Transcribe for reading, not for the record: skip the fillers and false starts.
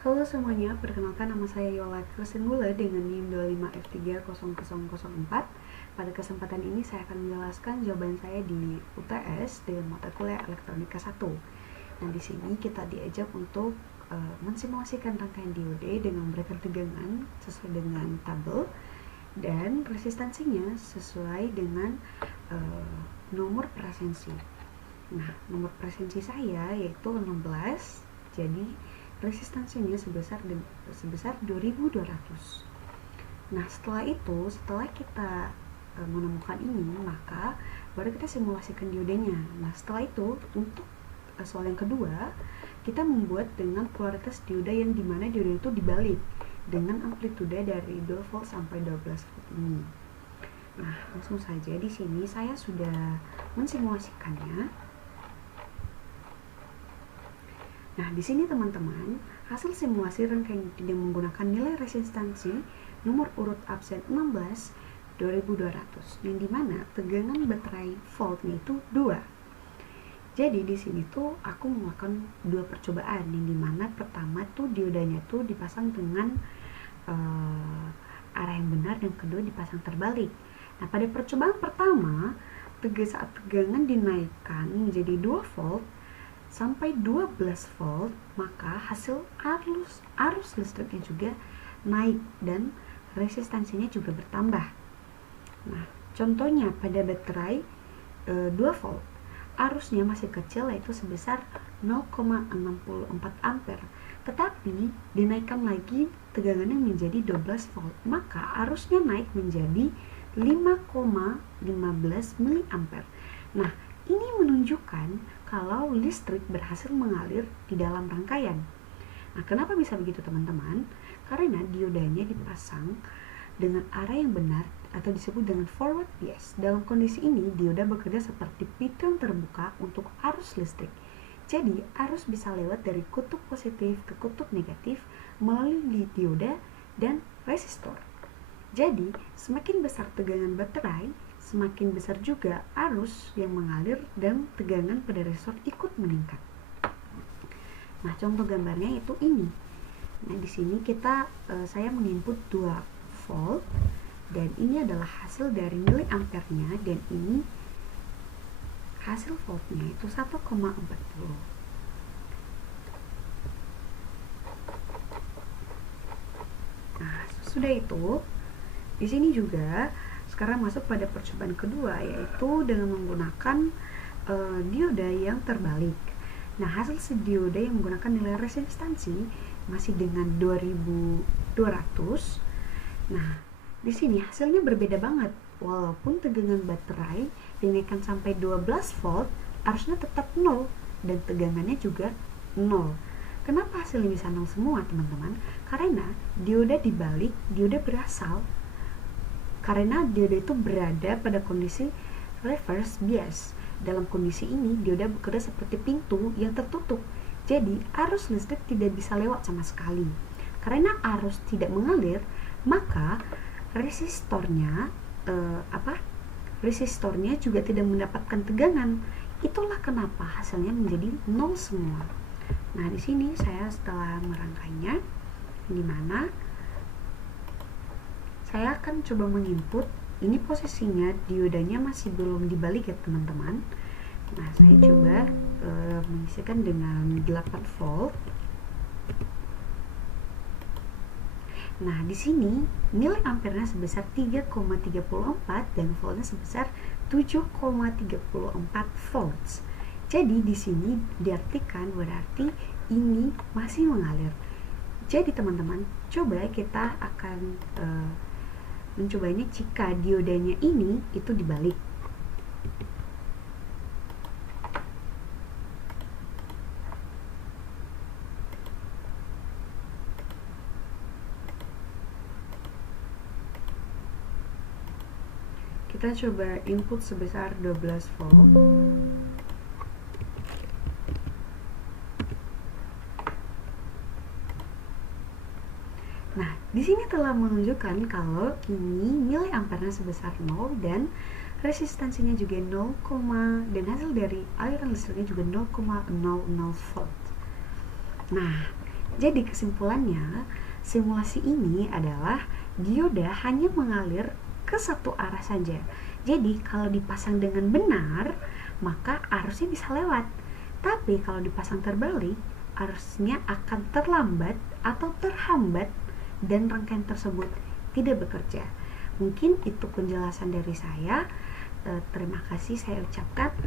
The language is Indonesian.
Halo semuanya, perkenalkan nama saya Yola Kristenggula dengan NIM 25F30004. Pada kesempatan ini saya akan menjelaskan jawaban saya di UTS dengan mata kuliah Elektronika 1. Nah, di sini kita diajak untuk mensimulasikan rangkaian diode dengan memberikan tegangan sesuai dengan tabel dan resistansinya sesuai dengan nomor presensi. Nah, nomor presensi saya yaitu 16, jadi resistansinya sebesar 2200. Nah, setelah kita menemukan ini, maka baru kita simulasikan diodenya. Nah, setelah itu untuk soal yang kedua, kita membuat dengan polaritas dioda yang dimana dioda itu dibalik dengan amplitude dari 2 volt sampai 12 volt ini. Nah, langsung saja di sini saya sudah mensimulasikannya. Nah, di sini teman-teman, hasil simulasi rangkaian yang menggunakan nilai resistansi nomor urut absen 16 2200, yang dimana tegangan baterai voltnya itu 2. Jadi di sini tuh aku melakukan dua percobaan, yang dimana pertama tuh diodanya tuh dipasang dengan arah yang benar, dan kedua dipasang terbalik. Nah, pada percobaan pertama, saat tegangan dinaikkan menjadi 2 volt sampai 12 volt, maka hasil arus listriknya juga naik dan resistansinya juga bertambah. Nah, contohnya pada baterai 2 volt, arusnya masih kecil yaitu sebesar 0,64 ampere. Tetapi dinaikkan lagi tegangannya menjadi 12 volt, maka arusnya naik menjadi 5,15 miliampere. Nah, ini menunjukkan kalau listrik berhasil mengalir di dalam rangkaian. Nah, kenapa bisa begitu teman-teman? Karena diodanya dipasang dengan arah yang benar atau disebut dengan forward bias. Dalam kondisi ini, dioda bekerja seperti pintu yang terbuka untuk arus listrik. Jadi, arus bisa lewat dari kutub positif ke kutub negatif melalui dioda dan resistor. Jadi, semakin besar tegangan baterai, semakin besar juga arus yang mengalir dan tegangan pada resistor ikut meningkat. Nah, contoh gambarnya itu ini. Nah, di sini saya menginput 2 volt, dan ini adalah hasil dari miliampernya, dan ini hasil voltnya itu 1,40. Nah, sudah itu, di sini juga sekarang masuk pada percobaan kedua, yaitu dengan menggunakan dioda yang terbalik. Nah, hasil dioda yang menggunakan nilai resistansi masih dengan 2200. Nah, di sini hasilnya berbeda banget. Walaupun tegangan baterai dinaikkan sampai 12 volt, arusnya tetap 0 dan tegangannya juga 0. Kenapa hasilnya bisa 0 semua, teman-teman? Karena dioda dibalik, dioda berasal karena dioda itu berada pada kondisi reverse bias. Dalam kondisi ini, dioda bekerja seperti pintu yang tertutup. Jadi, arus listrik tidak bisa lewat sama sekali. Karena arus tidak mengalir, maka resistornya juga tidak mendapatkan tegangan. Itulah kenapa hasilnya menjadi 0 semua. Nah, di sini saya setelah merangkainya, di mana saya akan coba menginput. Ini posisinya diodanya masih belum dibalik ya teman-teman. Nah, saya coba mengisikan dengan 8 volt. Nah, di sini nilai ampernya sebesar 3,34 dan voltnya sebesar 7,34 volts. Jadi di sini diartikan berarti ini masih mengalir. Jadi teman-teman, coba kita akan mencobanya jika diodanya ini itu dibalik. Kita coba input sebesar 12 volt. Nah, di sini telah menunjukkan kalau ini nilai ampernya sebesar 0 dan resistansinya juga 0, dan hasil dari aliran listriknya juga 0,00 volt. Nah, Jadi kesimpulannya, simulasi ini adalah dioda hanya mengalir ke satu arah saja. Jadi kalau dipasang dengan benar, maka arusnya bisa lewat. Tapi kalau dipasang terbalik, arusnya akan terlambat atau terhambat dan rangkaian tersebut tidak bekerja. Mungkin itu penjelasan dari saya. Terima kasih saya ucapkan.